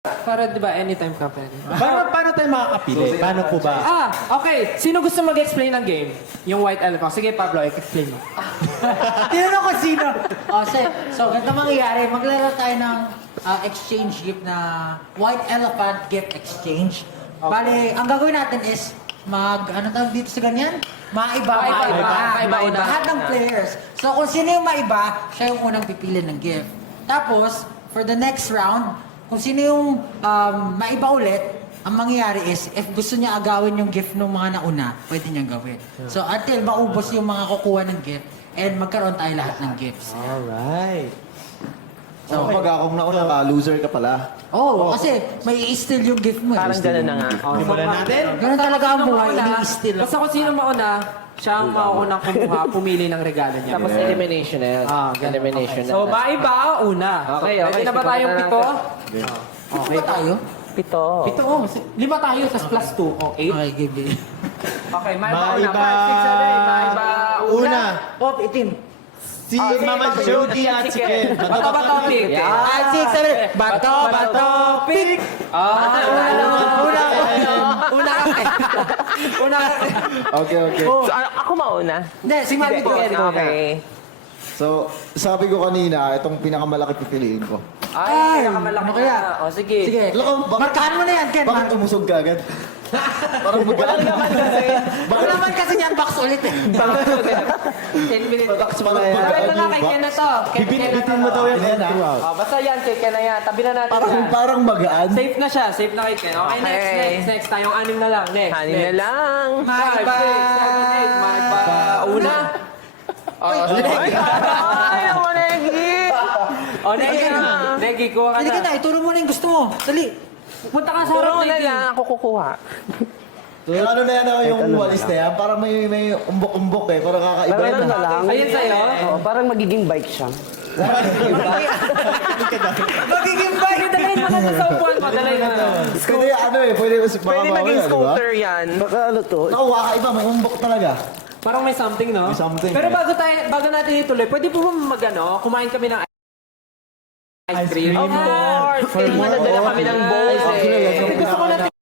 Para di ba anytime ka pwede. Paano tayo makakapili? Paano po ba? Okay. Sino gusto mag-explain ng game? Yung White Elephant. Sige, Pablo, explain mo. Tinanong ko sino. So, ganito mangyayari. Maglaro tayo ng exchange gift na White Elephant Gift Exchange. Bale, ang gagawin natin is ano tawag dito sa ganyan? Maiba. Lahat ng players. So, kung sino yung maiba, siya yung unang pipili ng gift. Tapos, for the next round, kung sino yung maiba ulit, ang mangyayari is, if gusto niya agawin yung gift ng mga nauna, pwede niyang gawin. So, until maubos yung mga kukuha ng gift, and magkaroon tayo lahat ng gifts. Alright. So, pag akong nauna, loser ka pala. Kasi may i-steal yung gift mo. Parang gano'n na nga. Simulan natin. Ganun talaga ang Sino buhay, mauna? ini-steal. Basta kung sino mauna, siya ang maunang kumuha, pumili ng regalo niya. Tapos elimination na yan. Ganun. Elimination na. So, maiba, una. Okay. Pwede na ba tayong pito? Okay ba tayo? Pito. Pito, 5 tayo, tas plus 2. O, 8. Okay, give. Okay, maiba una. Maiba 5, 6, 7, maiba una. Itim. Si Mama Jody at si Ken. Bato, pick. 5, 6, 7. Bato, pick. Una ka. Okay. So, ako mauna. Hindi, si Mami ko. Okay. So, sabi ko kanina, itong pinakamalaki pipiliin ko. Ay, pinakamalaki ano kaya? na. O, sige. Sige. Markahan mo na yan, Ken. Bakit umusog ka agad? Parang Walang naman kasi. Wala naman kasi niyan box ulit eh. 10 minutes. Box pa na yan. Sabi ko nga kay Ken na to. Bitin mo daw yan throughout. Basta yan, kay Ken na yan. Tabi na natin yan. Parang magaan. Safe na siya. Safe na kay Ken. Okay, next. Tayong 6 na lang. Next. Hanin na lang. 5, 6, 7, 8. Maiba. Una. Ay, ako Negi. O, Negi. Negi, kuha ka Hindi ka na. na, ituro mo na yung gusto mo. Dali. Punta ka sa harap, Puro na Negi. lang ako kukuha. Yung ano na yan, yung walis na yan, parang may umbok-umbok eh. Parang kakaiba Parang yan. ano lang. Ayun sa'yo. Oo, parang magiging bike siya. Magiging bike. Dalayin mo na sa upuan mo. Dalayin mo na. Pwede ano eh, pwede Pwede maging scooter yan. Baka ano to? Naku, kakaiba, may umbok talaga. Parang may something, no? May something, Pero eh. bago natin ituloy, pwede po ba kumain kami ng ice cream? Of course. Kasi madadala kami ng bowls eh. Gusto ko natin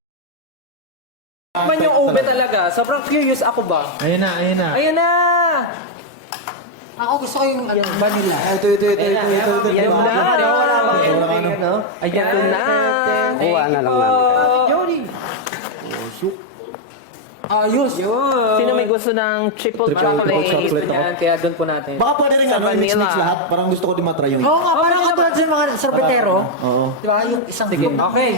man yung ube talaga. Sobrang curious ako ba? Ayun na. Ayun na! Ako gusto ko yung vanilla. Ito. Yan na. Ayan na. Kuha na lang namin. Jody! Ayos. Yun! Sino may gusto ng triple chocolate? chocolate. Yan, kaya doon po natin. Baka pwede rin Sa ano, mix vanilla. lahat. Parang gusto ko din matry yung... Oo nga, parang katulad sa mga sorbetero. Oo. Di ba? Yung isang Sige, okay.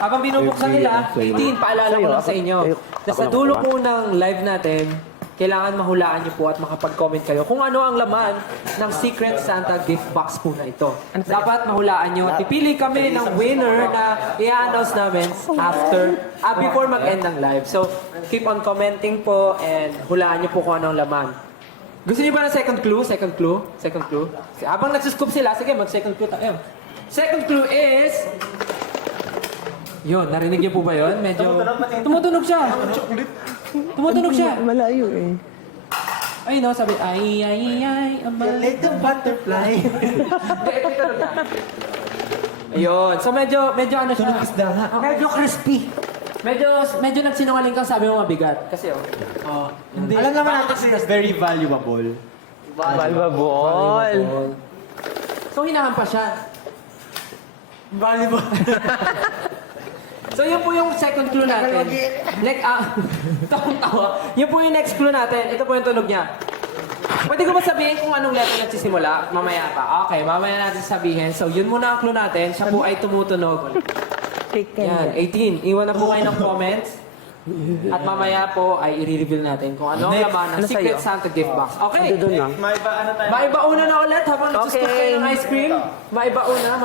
Habang binubuksan nila, 18, paalala ko lang sa inyo. Sa dulo po ng live natin, kailangan mahulaan niyo po at makapag-comment kayo kung ano ang laman ng Secret Santa gift box po na ito. Dapat mahulaan niyo at pipili kami ng winner na i-announce namin before mag-end ng live. So, keep on commenting po and hulaan niyo po kung ano ang laman. Gusto niyo ba ng second clue? Second clue? Habang nagsuscoop sila, sige, mag-second clue tayo. Second clue is... Yun, narinig niyo po ba yun? Medyo... Tumutunog siya. Tumutunog siya. Malayo eh. Ay, no, sabi, ay, ang Little butterfly. Ayun. So, medyo ano siya. Isda nga. Medyo crispy. Medyo nagsinungaling kang sabi mo mabigat. Kasi, Hindi. Alam naman natin kasi very valuable. Balbabol. so, hinahan pa siya. Valuable. So, yun po yung second clue natin. Takong-tawa. Yun po yung next clue natin. Ito po yung tunog niya. Pwede ko ba sabihin kung anong letter nagsisimula? Mamaya pa. Okay, mamaya natin sabihin. So, yun muna ang clue natin. Siya po ay tumutunog. Yan, 18. Iwan na po kayo ng comments. At mamaya po ay i-reveal natin kung ano ang laman ng Ano Secret sa'yo? Santa gift box. Okay. Doon lang. Maibauna na ulit habang nagsuscoop kayo ng ice cream. Maibauna.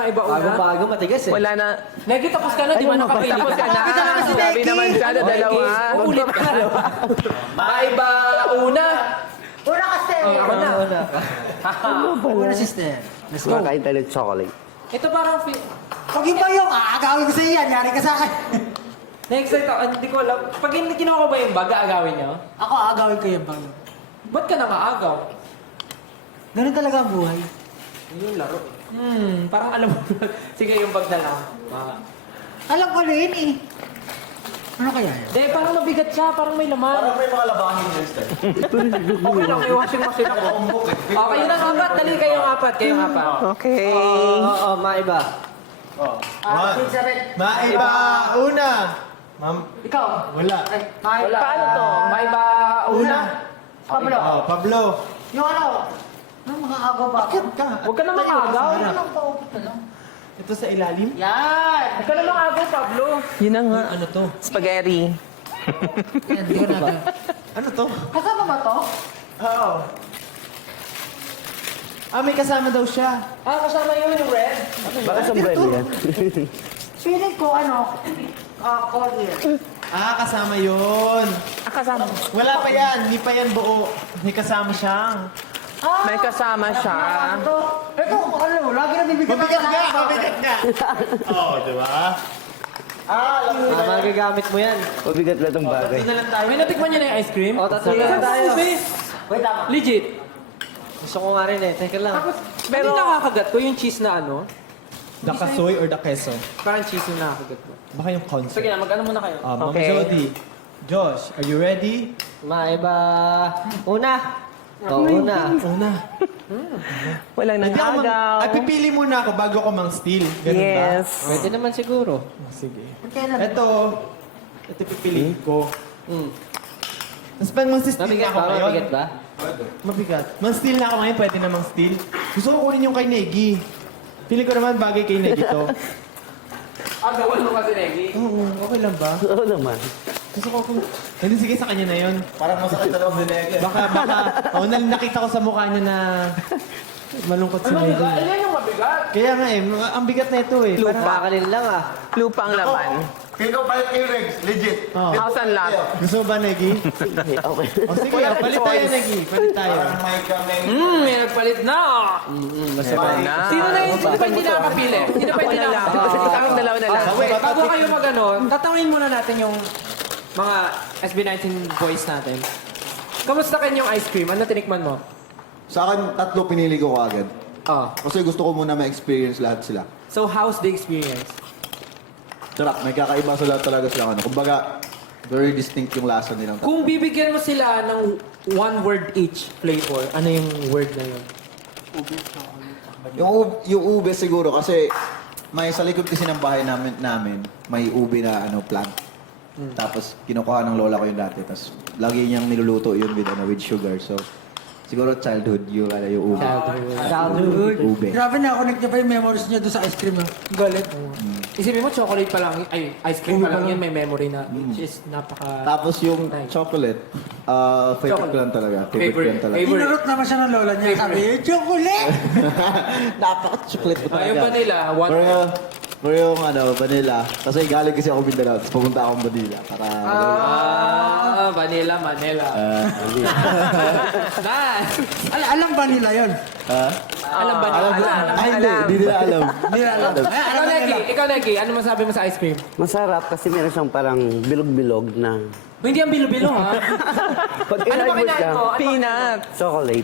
Bago matigas eh. Wala na. Negi, tapos ka na, di ba nakapili Tapos ka na. Nakita na si Sabi Becky. naman siya na dalawa. Ulit ka. Maibauna. Una kasi. Ako na. Una sister. Let's go. Maka-internet chocolate. Ito parang... Pag iba yung aagawin ko sa iyan, yari ka sa akin. Next ito, hindi ko alam. Pag kinuha ko ba yung bag, aagawin niyo? Ako aagawin ko yung bang. Ba't ka nangaagaw? Ganun talaga ang buhay. Yun yung laro. Parang alam mo. Sige, yung bag na lang. Alam ko rin eh. Ano kaya yan? Hindi, parang mabigat siya, parang may laman. Parang may mga labahin yung style. Okay lang, may washing machine ako. Okay, yun ang apat. Dali kayong apat. Kayong apat. Okay. Oo, maiba. Maiba, una. Ma'am, Ikaw? wala. Ay, Maiba. Paano to? Maiba una. Pablo. Oh, Pablo. Yung ano? Ano mga agaw ba? Bakit ka? Huwag ka na mag-agaw. Ano lang pa upit na lang? Ito sa ilalim? Yan! Huwag ka na mag-agaw, Pablo. Yun na nga. Ano to? Spaghetti. Yan, di ko natin. Ano to? Kasama ba to? Oo. Ah, may kasama daw siya. Ah, kasama yun yung red. Baka sombrero yan. Feeling ko ano, Collier. Ah, kasama yun. Kasama. Wala pa yan. Hindi pa yan buo. May kasama siya. May kasama siya. Ito, ano, lagi na bibigyan Mabigat nga! Mabigat nga! Oo, di ba? Magagamit mo yan. Mabigat na itong bagay. Ito na lang tayo. May natikman niyo na yung ice cream? Oo, tatlo na tayo. Wait, tama. Legit. Gusto ko nga rin eh. Teka lang. Pero nakakagat ko yung cheese na ano. The kasoy or the queso? Parang cheese yung nakakagat ko. Baka yung concept. Sige na, mag-ano muna kayo. Ma'am Okay. Jody. Josh, are you ready? Maiba. Una. Oo, una. Una. Walang Hindi ako nag-agaw. Ay, pipili muna ako bago ko mang steal. Ganun ba? Yes. Pwede naman siguro. Sige. Kailan? Ito pipiliin ko. Tapos pag mang steal na ako ngayon. Mabigat ba? Mabigat. Mang steal na ako ngayon, pwede na mang steal. Gusto ko kunin yung kay Negi. Pili ko naman bagay kay Negi to. Ah, gawin mo kasi, Negi. Oo, okay lang ba? Oo naman. Gusto ko kung... Hindi, sige sa kanya na yun. Parang masakit na lang din eh. Baka, nakita ko sa mukha niya na malungkot si Ano Negi. bigat? Ayan yung mabigat. Kaya nga eh, ang bigat na ito eh. Lupa ka lang ah. Lupa ang laman. Feel ko palit kayo, Regs. Legit. Oh. House and lot. Gusto mo ba, Negi? Sige, okay. O sige, palit tayo, Negi. Palit tayo. Parang may kaming... May nagpalit na. Na. Sino na yun? Sino pa hindi nakakapili? Sino pa Ako hindi na lang. nakakapili? Kami dalawa na lang. Bago kayo mag-ano, tatawin muna natin yung mga SB19 boys natin. Kamusta kayo yung ice cream? Ano tinikman mo? Sa akin, tatlo pinili ko agad. Oh. Kasi gusto ko muna ma-experience lahat sila. So, how's the experience? Sarap, may kakaiba sila talaga sila. Ano. Kumbaga, very distinct yung lasa nilang tatlo. Kung bibigyan mo sila ng one word each flavor, ano yung word na yun? Yung ube siguro kasi may sa likod kasi ng bahay namin may ube na plant. Tapos kinukuha ng lola ko yung dati. Tapos lagi niyang niluluto yun with sugar. So siguro childhood yung ube. Childhood. Ube. Grabe na, connect niya pa yung memories niya doon sa ice cream. Galit. Isipin mo, chocolate pa lang, ay, ice cream pa lang yun, may memory na, which is napaka... Tapos yung chocolate, favorite ko lang talaga. Favorite ko lang talaga. Favorite. Pinarot naman siya ng lola niya. Sabi, chocolate! Napaka-chocolate ko talaga. Yung vanilla, one... Pero yung vanilla, kasi galing kasi ako Mindanao, tapos pumunta akong Manila. Para Vanilla, Manila. Nice! Alam ba nila yun? Alam ba nila? hindi nila alam. Hindi nila alam. Ikaw, Negi, ano masabi mo sa ice cream? Masarap kasi meron siyang parang bilog-bilog na... Hindi ang bilo-bilo, ha? Pag Ano ba inibot kinain ka, mo? Peanut. chocolate.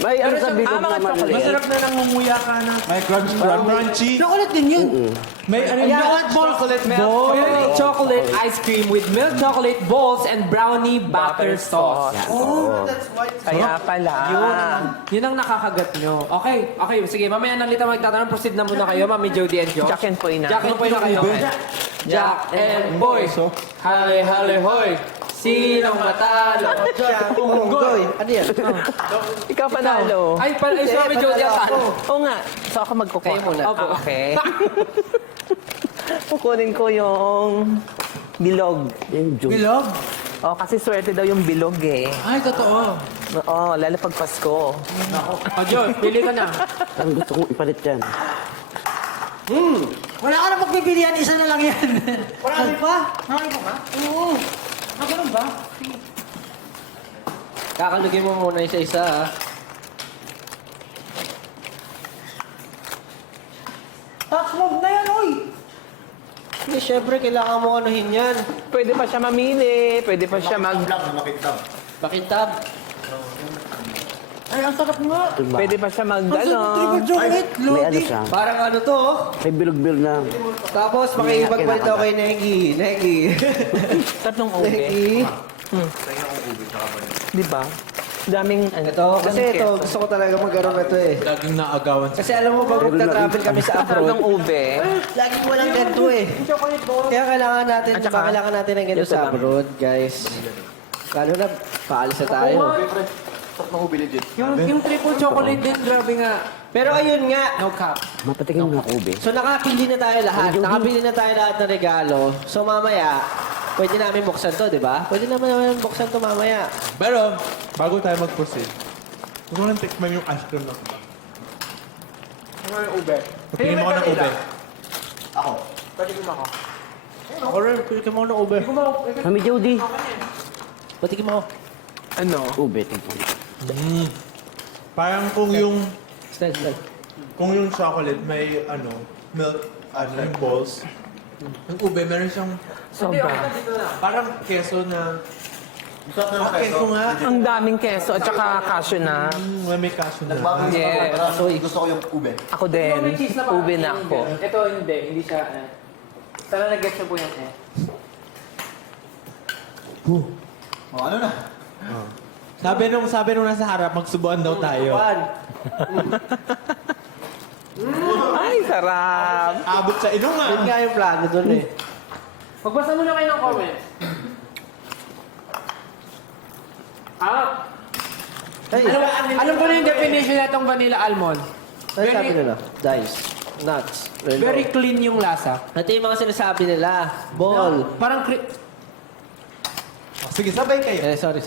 May ano sa bilog mga naman. chocolate. Masarap na nangunguya ka na. May crunchy. Chocolate din yun. May Milk chocolate balls. Chocolate ice cream with milk chocolate balls and brownie butter sauce. Oh, that's why. Kaya pala. Yun ang nakakagat nyo. Okay, sige. Mamaya nang lita magtatanong. Proceed na muna kayo, Mami Jody and Josh. Jack and Poy na. Jack and Poy na kayo. Jack and Poy. Hale, hale, hoy. Sinong matalo? Unggoy. Ano yan? Ikaw panalo. Ay, si Mami Jody ang talo. Oo nga. So ako magkukuha. Kayo muna. Ah, okay. Kukunin ko yung bilog. Yung juice. Bilog? Oh, kasi swerte daw yung bilog eh. Ay, totoo. Oo, lalo pag Pasko. Josh, pili ka na. Ang gusto kong ipalit yan. Wala ka na pagpipilian, isa na lang yan. Marami pa? Marami pa ba? Oo. Ah, ganun ba? Kakalugin mo muna isa-isa, ha? Tax move na yan, oy! Hindi, syempre, kailangan mo anuhin yan. Pwede pa siya mamili. Pwede pa siya mag... Pakintab. Ay, ang sarap nga. Diba? Pwede pa siya mag, Ang sarap, ano. triple chocolate, May ano loading. siya. Parang ano to, oh. May bilog-bilog na. Tapos makikipagpalit daw kay Negi. Negi. Tatlong ube. Negi. Di ba? Daming, ano. Ito, kasi ito, gusto ko talaga magkaroon ito eh. Laging naagawan Kasi alam mo, pag magta-travel kami sa Tatlong abroad, ube. laging walang ganito eh. Kaya kailangan natin, At saka, kailangan natin ng ganito ito sa lang. abroad, guys. Lalo na, paalis na tayo. Yung triple chocolate din, grabe nga. Pero ayun nga, no cap. Mapatikin mo ako, ube. So nakapili na tayo lahat. Nakapili na tayo lahat ng regalo. So mamaya, pwede namin buksan to, di ba? Pwede naman buksan to mamaya. Pero, bago tayo mag-proceed, gusto ko lang tikman yung ice cream na. Ano yung ube? Patingin mo ko ng ube. Ako rin, pilikin mo ng ube. Mami Jody. Patikin mo. Ano? Ube, tignan. Parang kung yung Style. chocolate may milk, yung balls. Yung ube, meron siyang Sobra. parang keso na... keso nga. Ang daming keso at saka cashew na. May cashew na. Yes. Gusto ko yung ube. Ako din. Ube na ako. Ito hindi siya. Sana nag-get siya po yan eh. Ano na? Sabi nung nasa harap, magsubuan daw tayo. Ay, sarap. Abot sa Yun inungan. nga yung plano dun eh. Magbasa muna kayo ng comments. Alam ko na yung definition na itong vanilla almond. Ano sabi nila? Dice. Nuts. Very clean yung lasa. Ito yung mga sinasabi nila. Ball. Parang Sige, sabay kayo. Sorry.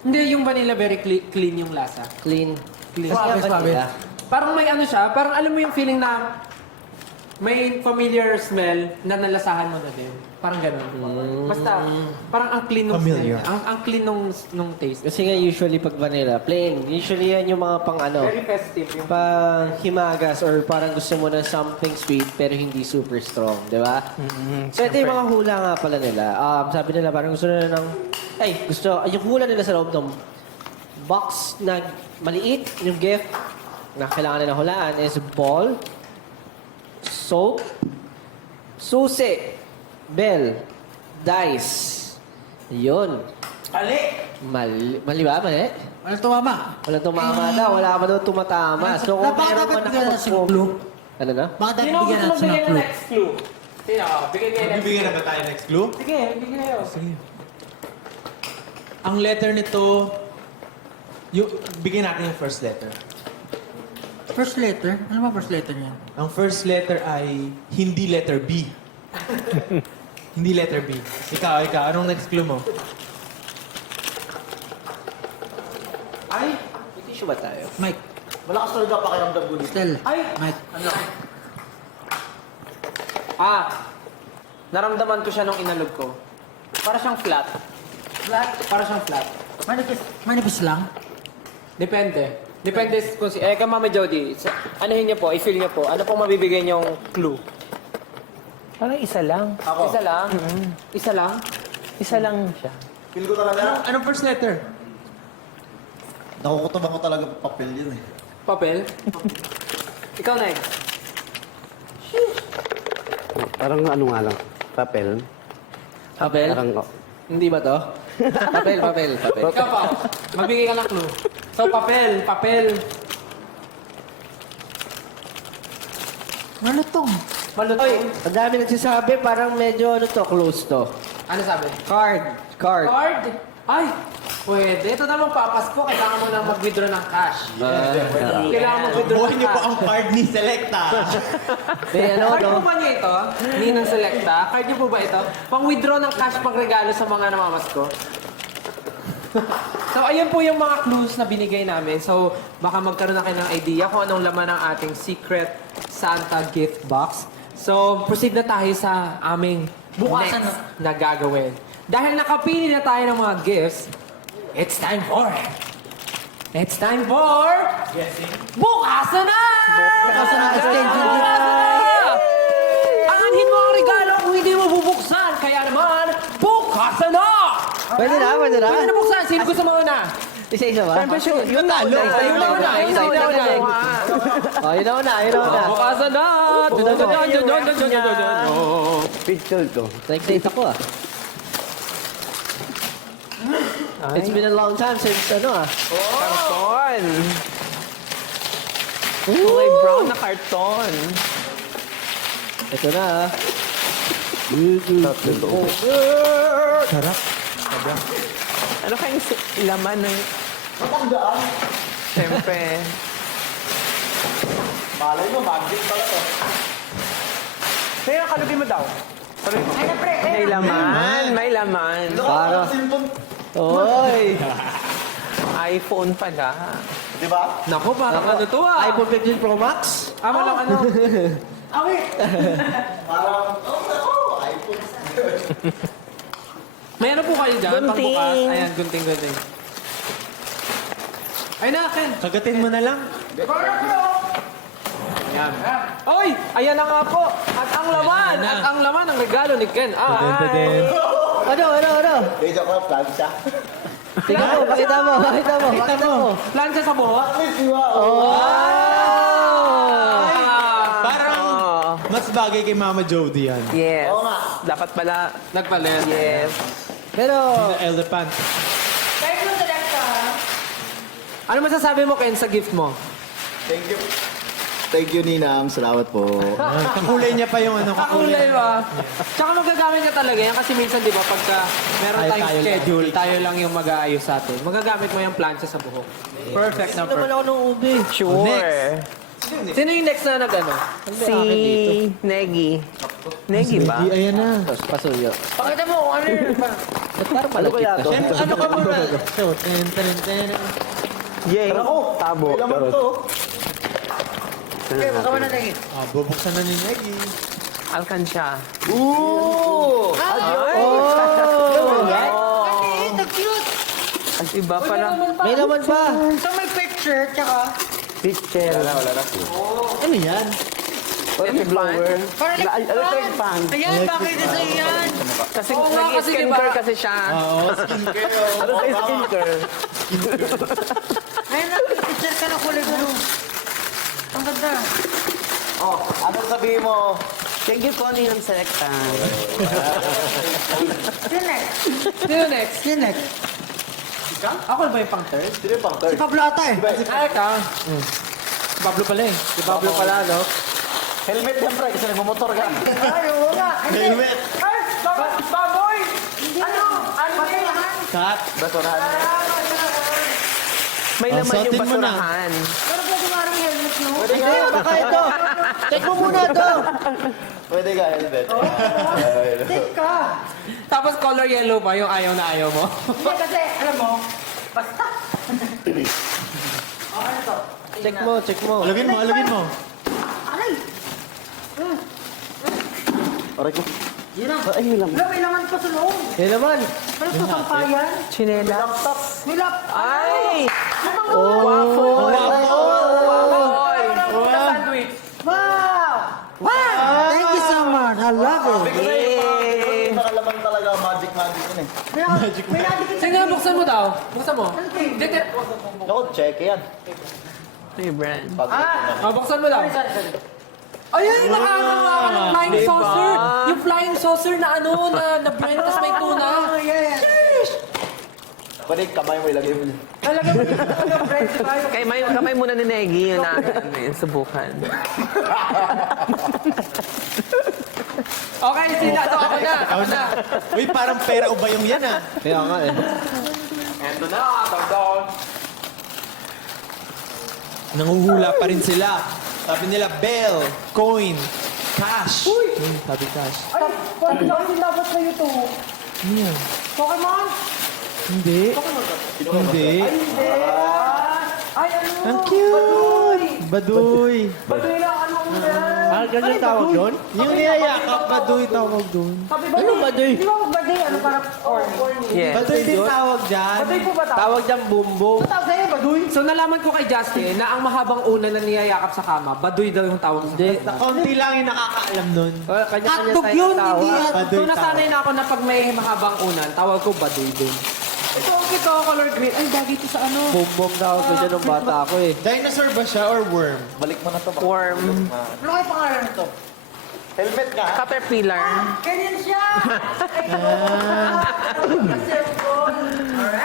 hindi yung vanilla very clean yung lasa. Clean. Clean. Kasi Suave. vanilla. Parang may ano siya, parang alam mo yung feeling na may familiar smell na nalasahan mo na din. Parang gano'n. Basta, parang ang clean nung Familiar. smell. Ang clean nung taste. Kasi nga usually pag vanilla, plain. Usually yan yung mga pang Very festive yung pang himagas or parang gusto mo ng something sweet pero hindi super strong, di ba? So ito yung mga hula nga pala nila. Sabi nila parang gusto nila ng... yung hula nila sa loob ng box na maliit, yung gift na kailangan nila hulaan is ball, soap, susi, bell, dice. Yun. Mali ba? Mali? Ano tumama? Walang tumama daw. Wala pa daw tumatama. So kung Dapat meron man bigyan natin ng nakapag- clue. Ano na? Bakit dapat bigyan natin ng clue? clue? Sino? Bigyan kayo next Bibigyan na ba tayo next clue? Sige, bigyan kayo. Ang letter nito, bigyan natin yung first letter. First letter? Ano ba first letter niya? Ang first letter ay hindi letter B. Hindi letter B. Ikaw. Anong next clue mo? Ay! May tissue ba tayo? Mike. Malakas talaga pakiramdam ko dito. Stel. Ay! Mike. Naramdaman ko siya nung inalog ko. Para siyang flat. Flat? Para siyang flat. Manipis lang? Depende. Depende kung si... ka Mama Jody, anuhin niyo po, i-feel niyo po. Ano pong mabibigay niyong clue? Parang isa lang. Isa lang? Isa lang? Isa lang siya. Feel ko talaga. Anong first letter? Nakukutubang ko talaga papel yun eh. Papel? Ikaw, Neg. Parang ano nga lang. Papel. Papel? Parang, oh, Hindi ba to? papel. Ikaw pa. Magbigay ka ng clue. So, papel. Malutong. Malutong. Oy, ang dami nagsasabi, parang medyo close to. Ano sabi? Card. Card? Ay! Pwede. Ito naman papasko. Kailangan mo lang mag-withdraw ng cash. Kailangan mag-withdraw Buhay ng niyo po cash. ang card ni Selecta. Card po ba niya ito? Ninang Selecta? Card niyo po ba ito? Pang-withdraw ng cash pang-regalo sa mga namamasko. So, ayun po yung mga clues na binigay namin. So, baka magkaroon na kayo ng idea kung anong laman ng ating secret Santa gift box. So, proceed na tayo sa aming Bukasan next na gagawin. Dahil nakapili na tayo ng mga gifts, it's time for... Bukasan na! Bukasan na, extension gift. Bukasan na! Aanhin mo ang regalo kung hindi mo bubuksan. Kaya naman, bukasan na! Pwede na. Pwede na buksan. Sino gusto mo na? Isa-isa ba? Siyempre, yun na. Yun na una. Oh, yun na una. Bukasan na! Pistol to. Excited ako ah. It's been a long time since Karton. Kulay brown na karton. Ito na ah. Sarap. Ano kayang laman ng... Matandaan. Siyempre. Malay mo, magic pala to. Kaya kalubi mo daw. May laman. May laman. Para. Oy! iPhone pala. Di ba? Naku, parang ano to ah. iPhone 15 Pro Max? Walang ano. Parang, iPhone. May ano po kayo dyan? Gunting. Pangbukas? Ayan, gunting. Ay na, Ken. Kagatin mo na lang. Ayan. Oy! Ayan na nga po. At ang laman ng regalo ni Ken ay... Ano? Medyo ka, plan siya. Tingnan mo, pakita mo. Plancha sa buhok? Parang mas bagay kay Mama Jody yan. Yes. Oo nga. Dapat pala. Nagpalit. Yes. Pero, The elephant. Ano masasabi mo, Ken, sa gift mo? Thank you. Thank you, Ninang. Salamat po. Kakulay niya pa yung ano. Kakulay ba? Tsaka magagamit ka talaga yan kasi minsan, di ba, pagka meron Tayo tayong lang. schedule, tayo lang yung mag-aayos sa atin. Magagamit mo yung plancha sa buhok. Perfect na naman perfect. ako ng ubi. Sure. Sino yung next na nag-ano? Si Negi. Negi ba? Ayan na. Pasuyo. Pakita mo kung ano yun. Ba't parang malapit na? Ano ka muna? So, ten. Yay. Tabo. May laman to. Okay, baka mo na lagi. Bubuksan na ni Maggie. Alkansya. Ooh! Ito, cute. Ang iba pala. May naman pa. So may picture, tsaka Picture. Ano yan? Electric blower. parang Electric fan. Ayan, bakit ito yan? Kasi Oo nga, kasi nag-skincare diba? kasi siya. Oo, Ano sa skincare? Ayun na, picture ka na kulay blue. Ang ganda. Oh, anong sabihin mo? Thank you, Connie, ng Selecta. Sino next? Sino next? Sino next? Ako ba yung pang third? Sino yung pang third? Si Pablo ata eh. Ay, ka. Si Pablo pala eh. Si Pablo pala, no? Helmet yan, pre, kasi nagmamotor ka. Ay, oo nga. helmet. Ay! Baboy! Ano? Ano yan? Cut. Basurahan. May Oh, laman yung suotin mo na. basurahan. Pero pwede marang helmet, no? Pwede Hindi, ka. baka ito. Check mo muna ito. Pwede ka, helmet. Take ka. Tapos color yellow pa yung ayaw na ayaw mo. Hindi kasi, alam mo, basta. Check mo. Alagin mo. Aray! Aray ko. Yun na. Ay, may laman. Wala, may laman pa sa loob. Yan naman. Ano ito, sampayan? Chinela. May laptop. Ay! Waffle! Wow. Wow! Wow! Thank you so much. I love it. Yay! Nakalaman talaga, magic yun eh. May nadikit Sige, buksan mo daw. Buksan mo. Dito. Ako, check yan. May brand. Buksan mo daw. Ayun, nakakagawa ka ng flying saucer. Yung flying saucer na ano, na brand, tas may tuna. Oh, yes. Pwede kamay mo ilagay mo. Talaga mo dito ng brand, di ba? Kamay muna ni Negi yung subukan. Okay, sila. So, ako na. Uy, parang pera o bayong yan ah. Kaya nga eh. Ito na, down. Nanguhula pa rin sila. Sabi nila, bell, coin, cash. Sabi cash. Ay, pwede na kasi dapat sa'yo to. Ano yan? Pokemon? Hindi. Hindi. Ay, ano? Ang cute! Baduy. Baduy lang, ano mo yan? Ah, ganyan tawag yun? Yung niyayakap, baduy tawag doon. Sabi Ano baduy? Di ba baduy, ano parang corny? Yes. Baduy din tawag dyan. Baduy po ba tawag? Tawag diyang bumbong. Ano tawag sa'yo, baduy? So, nalaman ko kay Justin na ang mahabang una na niyayakap sa kama, baduy daw yung tawag sa kama. Konti lang yung nakakaalam nun. Kanya-kanya Hotdog tayo yun, tawag. hindi So, Baduy nasanay na ako na pag may mahabang unan, tawag ko baduy din. Ito ang kita, color green. Ay, bagay ito sa ano. Boom tawag ko dyan nung bata ako eh. Dinosaur ba siya or worm? Balik mo na to. Worm. Ano kayo pangalan nito? Helmet ka. Caterpillar. Ganyan siya!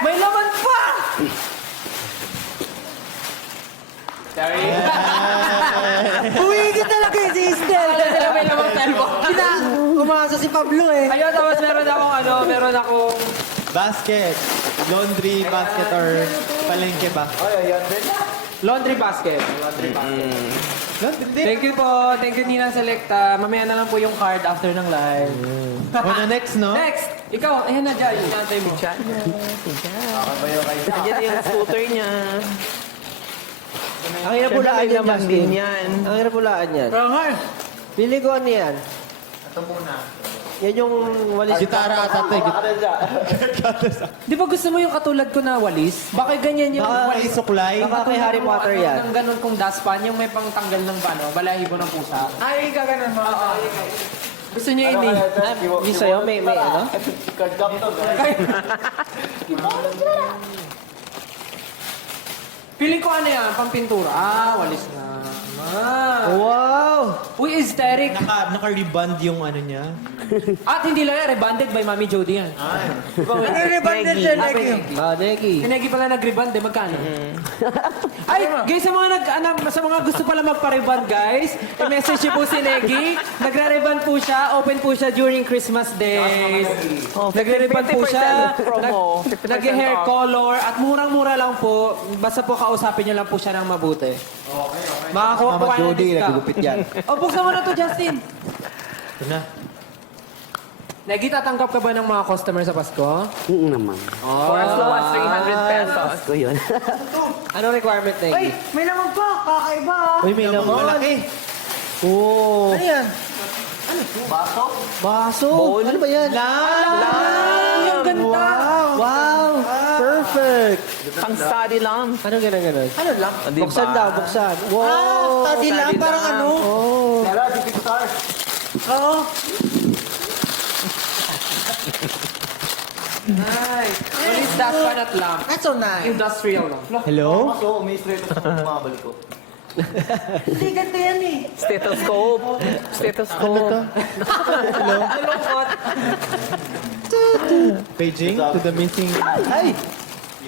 May laman pa! Uwigit talaga yung si Estel! Wala sila may lamang cellphone. Umasa si Pablo eh. Ayun, tapos meron akong Basket. Laundry basket or palengke ba? laundry basket. Laundry din. Thank you po. Thank you, Ninang Selecta. Mamaya na lang po yung card after ng live. Muna next, no? Next! Ikaw, ayan na dyan. Yung nantay mo. Nandiyan yung scooter niya. Ang hirap hulaan yan, laman Justin. din yan. Ang hirap hulaan yan. Pili ko ano yan. Ito muna. Yan yung walis. Gitara at ate. Di ba gusto mo yung katulad ko na walis? Baka ganyan yung Walis suklay. Baka kay Harry Potter yan. Ng ganun kong dustpan, yung may pangtanggal ng balahibo ng pusa. Ay, gaganon mo. Gusto niyo ini? Yung sa'yo, may ano? Feeling ko ano yan, pampintura. Walis na. Wow! Uy, aesthetic. Naka-reband yung ano niya. At hindi lang yan, rebanded by Mami Jody yan. Ano yung rebanded siya, Neki? Neki. Pinagi pala nag-reband eh, magkano? Ay, guys, sa mga gusto pala magpa-reband, guys, i-message niyo po si Negi. Nagre-reband po siya, open po siya during Christmas days. Nagre-reband po siya, 50% promo, 50% nag-hair off. color, at murang-mura lang po. Basta po kausapin niyo lang po siya ng mabuti. Makakuha po Mama kayo ng Jody, discount. nagugupit yan. O, buksan mo na to, Justin. Ito na. Negi, tatanggap ka ba ng mga customer sa Pasko? Naman. For as low as 300 pesos. So yun. Anong requirement, Ay, Neki? may lamang pa! Kakaiba ah! Uy, may laman. Malaki. Oo. Ano yan? Baso. Ano ba yan? Ang ganda! Wow! Perfect! Pang study lang. Ano ganun? Ano lang? Diba? Buksan daw, buksan. Wow! Study lang, parang ano? Oh. Oo. Nice. What is that one at lamp? That's so nice. Industrial lang. Hello? So, may straight sa mga balik ko. Hindi ganito yan eh. Stethoscope. Stethoscope. Paging to the missing. Ay!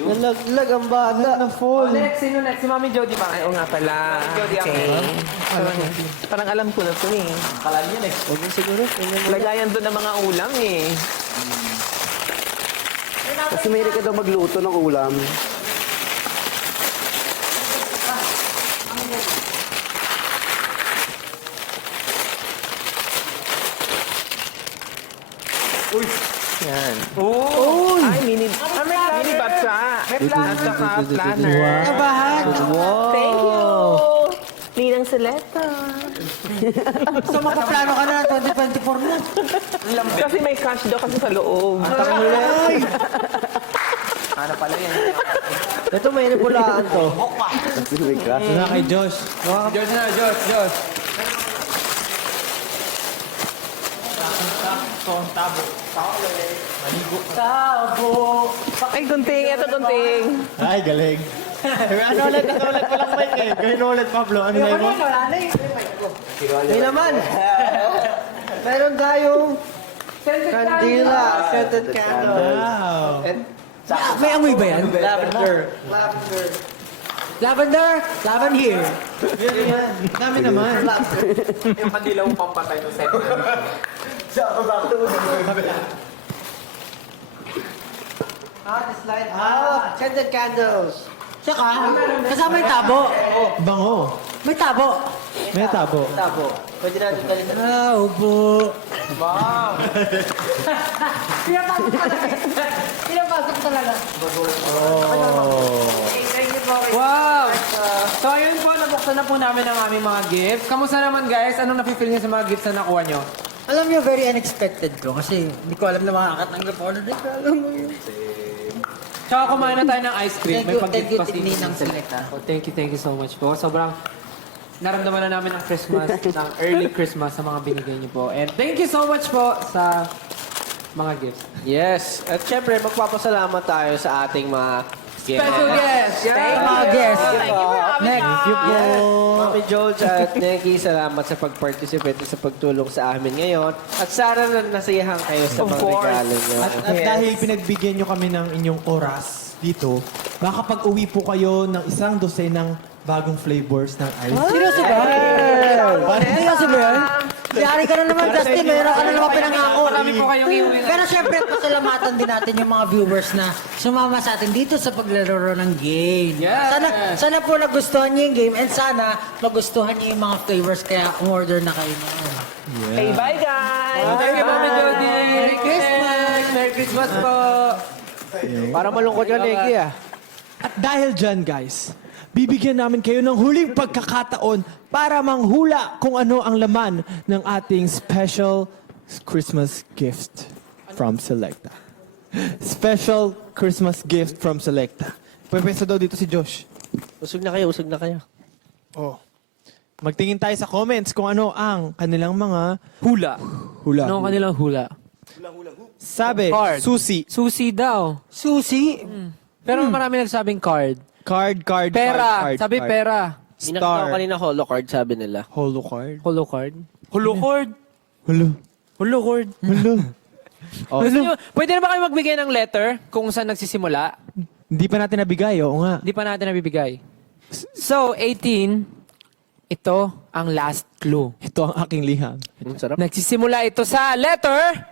Nalaglag ang bata. Na full. Next, sino next? Si Mami Jody ba? Ay, oo nga pala. Okay. Parang alam ko na to eh. Huwag mo siguro. Tingnan mo. Lagayan doon ng mga ulam eh. Kasi mahilig ka daw magluto ng ulam. Yan. Oh! Ay, mini batsa. At saka planner. Kabahan. Thank you! Ninang Seleta. So makaplano ka na ng 2024 mo. Kasi may cash daw kasi sa loob. Ano pala yan? Ito may napulaan to. Ito na kay Josh. Josh na, Josh. Ay, gunting. Ito gunting. Ay, galing. Ano ulit palang mic eh. Gawin ulit, Pablo. Ano na mo? Wala na eh. May naman. Meron tayong kandila. Scented candle. Wow. May amoy ba yan? Lavender. Lavender! Lavender here! Dami naman. Yung kandilaw pampatay ng set. Scented candles. Tsaka, kasama yung tabo. Bango. May tabo. May tabo. Tabo. Pwede natin balitan. Ah, upo. Pinapasok talaga. Wow! So ayun po, nabuksan na po namin ang aming mga gifts. Kamusta naman guys? Anong napipil niyo sa mga gifts na nakuha niyo? Alam niyo, very unexpected to kasi hindi ko alam na makakatanggap ako na dito. Alam mo yun. Tsaka kumain na tayo ng ice cream. Thank May you, pag-gift pa thank you, Ninang Selecta. Oh, thank you so much po. Sobrang naramdaman na namin ang Christmas, ng early Christmas sa mga binigay niyo po. And thank you so much po sa mga gifts. Yes. At syempre, magpapasalamat tayo sa ating mga Special guest! Mga guests. Next. Thank you po. Mami George at Neki, salamat sa pag-participate at sa pagtulong sa amin ngayon. At sana na nasiyahan kayo sa mga regalo nyo. At dahil pinagbigyan nyo kami ng inyong oras dito, makakapag-uwi po kayo ng 1 dosenang bagong flavors ng ice. Seryoso ba? Seryoso ba yan? Yari ka na naman, Justin. Meron ka na naman pinangako. Marami po kayong iuwi. Pero syempre, pasalamatan din natin yung mga viewers na sumama sa atin dito sa paglalaro ng game. Sana po nagustuhan niyo yung game and sana magustuhan niyo yung mga flavors kaya umorder na kayo na. Okay, bye guys! Thank you, Mami Jody! Merry Christmas! Merry Christmas po! Para malungkot ka, Neki, ah. At dahil dyan, guys, bibigyan namin kayo ng huling pagkakataon para manghula kung ano ang laman ng ating special Christmas gift from Selecta. Special Christmas gift from Selecta. Pwede daw dito si Josh. Usog na kayo, usog na kayo. Oh. Magtingin tayo sa comments kung ano ang kanilang mga Hula. hula. Ano ang kanilang hula? Sabi, Card. susi. Susi daw. Susi? Pero marami nagsabing card. Card. Pera. Sabi pera. Inakita ko Star. kanina holo card, sabi nila. Holo card. Holo card. Holo card. Holo. Holo card. Holo. Gusto nyo- Pwede na ba kayo magbigay ng letter kung saan nagsisimula? Hindi pa natin nabigay, oo nga. Hindi pa natin nabibigay. So, 18, ito ang last clue. Ito ang aking liham. Ang sarap. Nagsisimula ito sa letter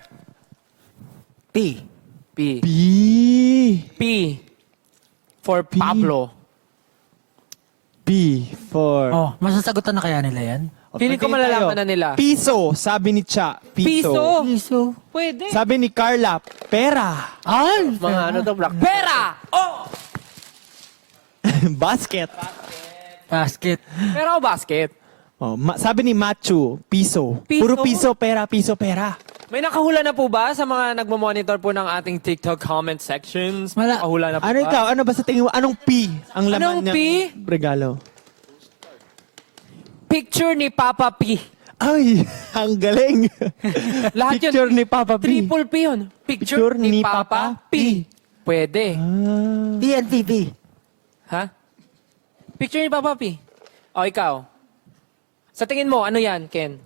P. P. B. P. For Pablo. B for... Oh, masasagutan na kaya nila yan? Feeling ko Pagtingin malalaman tayo. na nila. Piso, sabi ni Cha. Piso. Piso. Pwede. Sabi ni Carla, pera. Ay! Mga ano to, black. Pera! Oh! Basket. Basket. Pera o basket? Oh, sabi ni Machu, piso. Piso? Puro piso, pera. May nakahula na po ba sa mga nagmamonitor po ng ating TikTok comment sections? May Wala. nakahula na po Ano ba? ikaw? Ano ba sa tingin mo? Anong P ang laman Anong niyang P? regalo? Picture ni Papa P. Ay, ang galing. Lahat yun. Picture ni Papa P. Triple P yun. Picture ni Papa P. Pwede. PNPP. Ha? Picture ni Papa P. O, ikaw. Sa tingin mo, ano yan, Ken?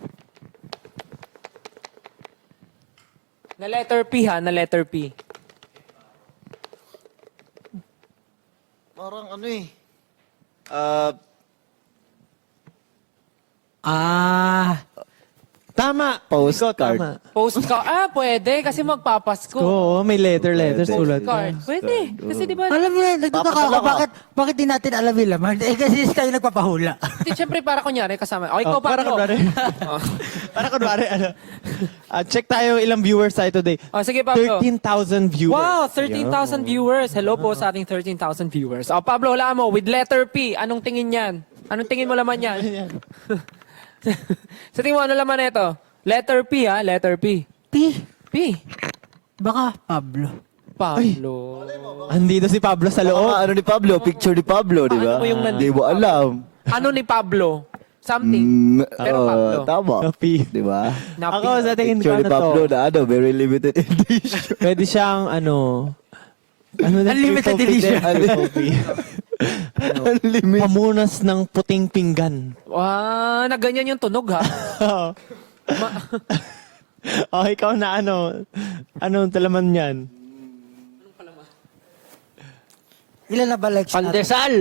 Na letter P ha, na letter P. Parang ano eh. Tama. Postcard. Tama. Postcard. Pwede. Kasi magpapasko. Oo, may letter sulat. Postcard. Pwede. Kasi di ba, Alam mo, nagtataka ako, bakit di natin alam yung laman? Eh, kasi tayo nagpapahula. di, syempre para kunyari kasama. O, ikaw Oh, para Pablo. kunwari. Para kunwari, ano. Check tayo ilang viewers tayo today. O, sige Pablo. 13,000 viewers. Wow, 13,000 viewers. Hello po sa ating 13,000 viewers. O, Pablo, wala mo. With letter P, anong tingin yan? Anong tingin mo laman yan? Sa tingin mo, ano laman ito? Letter P ha, letter P. P. P. Baka Pablo. Pablo. Andito si Pablo sa loob. Ano ni Pablo? Picture ni Pablo, di ba? Paano mo yung nandito? Di mo alam. Ano ni Pablo? Something. Pero Pablo. Tama. P. Di ba? Na P. Ako sa tingin ko Picture ni ano Pablo to. na ano, very limited edition. Pwede siyang ano na Unlimited edition. Unlimited. Pamunas ng puting pinggan. Wow, na ganyan yung tunog ha. Oh, ikaw na anong talaman yan? Ilan na ba likes natin? Pandesal!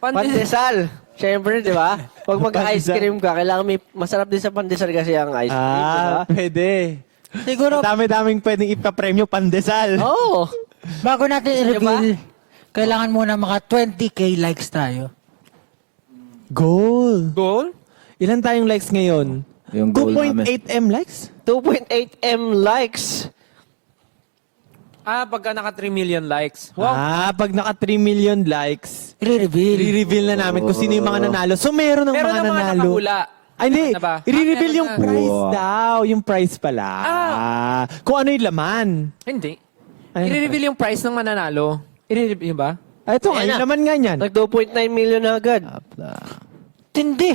Pandesal! Siyempre, di ba? Pag mag-ice Pandesal. cream ka, kailangan may masarap din sa pandesal kasi ang ice cream, di ba? Pwede. Siguro, Dami-daming pwedeng ipapremyo pandesal. Oo! bago natin i-reveal, kailangan muna maka 20k likes tayo. Goal. Goal? Ilan tayong likes ngayon? Yung goal namin. 2.8M likes? 2.8M likes! Pagka naka 3 million likes. Wow. Pag naka 3 million likes, I-reveal. i-reveal na namin kung sino yung mga nanalo. So, meron ng Meron mga ng mga nanalo. nakahula. Ay, hindi. Ano ba? I-reveal Meron yung na. prize Wow. daw. Yung prize pala. Kung ano yung laman. Hindi. Ay, I-reveal yung price ng mananalo. I-reveal ba? Ito nga, Ayan yung na. laman nga niyan. Nag 2.9 million na agad. Tindi.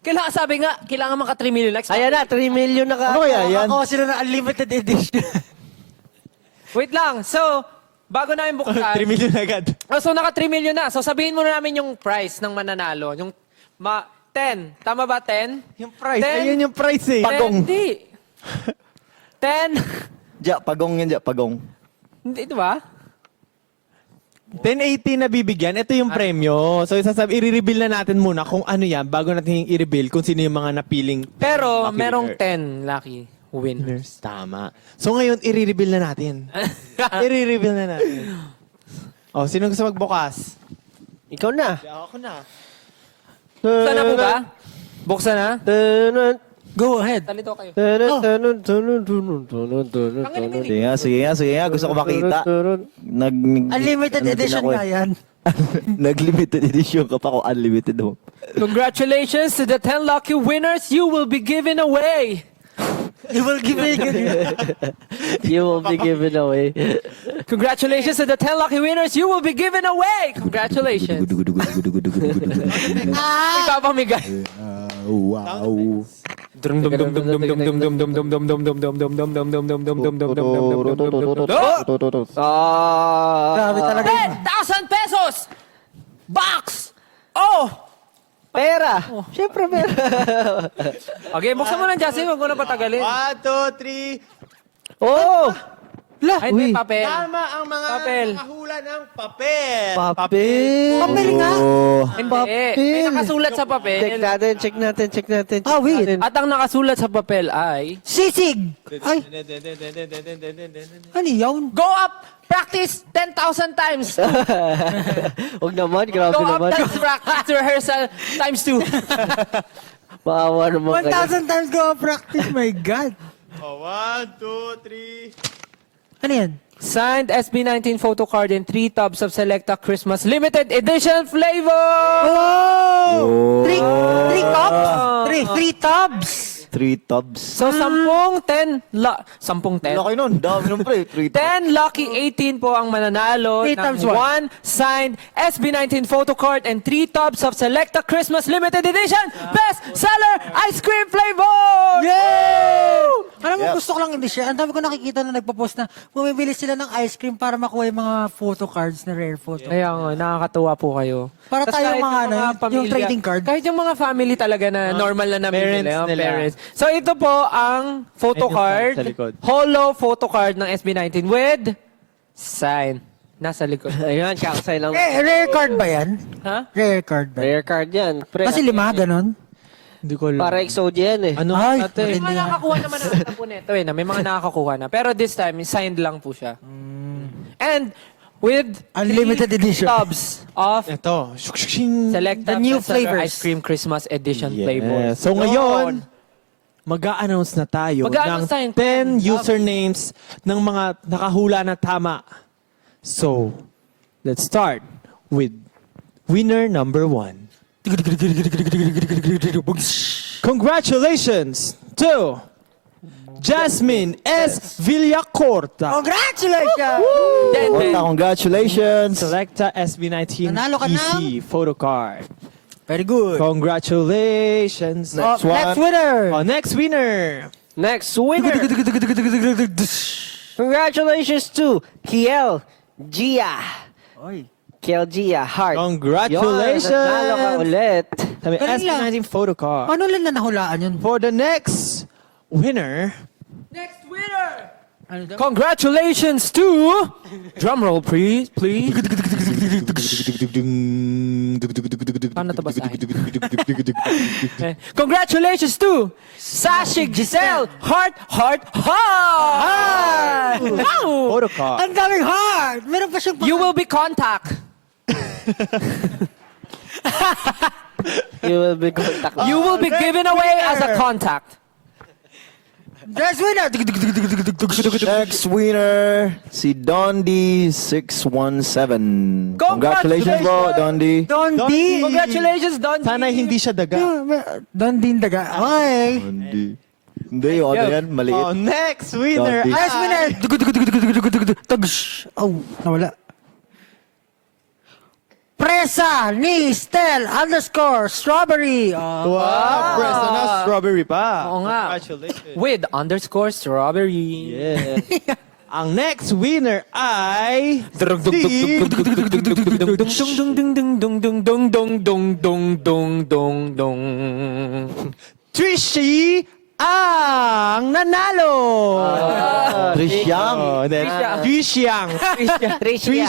Kailangan sabi nga, kailangan maka 3 million likes. Ayan na, 3 million na ka. Ano kaya yan? Ako sila na unlimited edition. Wait lang. So, bago namin 3 buksan. million agad. So, naka 3 million na. So, sabihin muna namin yung price ng mananalo. Yung 10. Tama ba, 10? Yung price. Ten. Ayun yung price eh. Pagong. Hindi. 10. Pagong yan, pagong. Hindi, di ba? 1080 na bibigyan. Ito yung premyo. So, i-reveal na natin muna kung ano yan bago natin i-reveal kung sino yung mga napiling Pero, lucky merong winner. 10 lucky winners. Tama. So, ngayon, i-reveal na natin. I-reveal na natin. Oh, sino gusto magbukas? Ikaw na. Ako na. Buksan na po ba? Buksan na? Go ahead. Talito kayo. Sige nga. Gusto ko makita. Unlimited edition nga yan. Nag-limited edition ka pa kung unlimited mo. Congratulations to the 10 lucky winners. You will be given away. You will give me You will be given away. Congratulations to the 10 lucky winners. You will be given away. Congratulations. Ipapamigay. Wow. Grabe talaga. 10,000 pesos! Box! Oh! Pera! Siyempre pera. Okay, buksan mo lang, Justin. Huwag mo na patagalin. 1, 2, 3. Oh! Ay, hindi, papel. Tama ang mga Papel. nakahula ng papel. Papel. Papel nga. Hindi. May nakasulat sa Check papel. natin, check natin, check natin. Ah, wait. At ang nakasulat sa papel ay... Sisig! Ay, ano yun? Go up! Practice 10,000 times. Huwag naman, grabe Go up, naman. dance practice rehearsal times 2. Maawa naman kayo. 1,000 times go practice, my God. Oh, 1, 2, 3. Ano yan? Signed SB19 photo card and 3 tubs of Selecta Christmas Limited Edition flavor! Oh! Three cups? Three tubs? 3 tubs. So, 10, 10? Laki nun. Dami nun, pre. 3 tubs. 10 lucky 18 po ang mananalo 3 ng times 1 signed SB19 photo card and 3 tubs of Selecta Christmas Limited Edition Best Seller Ice Cream Flavor! Yay! Alam mo, gusto ko lang hindi siya. Ang dami ko nakikita na nagpo-post na bumibili sila ng ice cream para makuha yung mga photo cards na rare photo. Kaya nga, nakakatuwa po kayo. Para Tas tayo kahit mga ano, yung pamilya- trading card. Kahit yung mga family talaga na normal na namimili. parents yung nila. parents. So ito po ang photo And yung card. sa likod. Holo photo card ng SB19 with sign. Nasa likod. Ayan, kakasay lang. Rare card ba yan? Ha? Rare card ba? Rare card yan. Pre, Kasi 5, ganon? Hindi ko alam. para exodia yan eh. Ano Ay, natin? May mga nakakuha naman na po neto eh. May mga nakakakuha na. Pero this time, signed lang po siya. And with Unlimited 3 edition. tubs of Ito. Shukshukshin. Selecta The new Best Seller flavors. Ice Cream Christmas Edition flavor. So ngayon, mag-a-announce na tayo Mag-a-announce ng tayo. 10 usernames ng mga nakahula na tama. So, let's start with winner number 1. Congratulations to Jasmine S. Villacorta. Congratulations! Then, Congratulations. Selecta SB19 Nanalo ka EC photo card. Very good. Congratulations. Next winner! Oh, next winner. Next winner. Congratulations to Kiel Gia. Oy. Kiel Gia Heart. Congratulations. Yun, nanalo ka ulit. Sabi, Galing lang. SB19 photo card. Paano lang na nahulaan yun? For the next winner, next winner! Ano daw? Congratulations to... Drum roll, please. Paano ito basahin? Congratulations to Sashi Giselle Heart. Wow! photo card. Ang daming heart! Meron pa siyang You will be contact. You will be contacted. You will be given away as a contact. Next winner! Next winner, si Dondi 617. Congratulations, bro, Dondi. Don D! Congratulations, Don. Sana hindi siya daga. Don D daga. Okay. Dondi. Hindi, yung ano yan, maliit. Oh, next winner. Dondi. Next winner! Oh, nawala. Presa ni Stel _strawberry. Oh. Wow, presa na strawberry pa. Oo nga. Congratulations. With _strawberry. Yeah. Ang next winner ay... Trishy ang nanalo! Trisyang. Oh, Trishyang. Trishy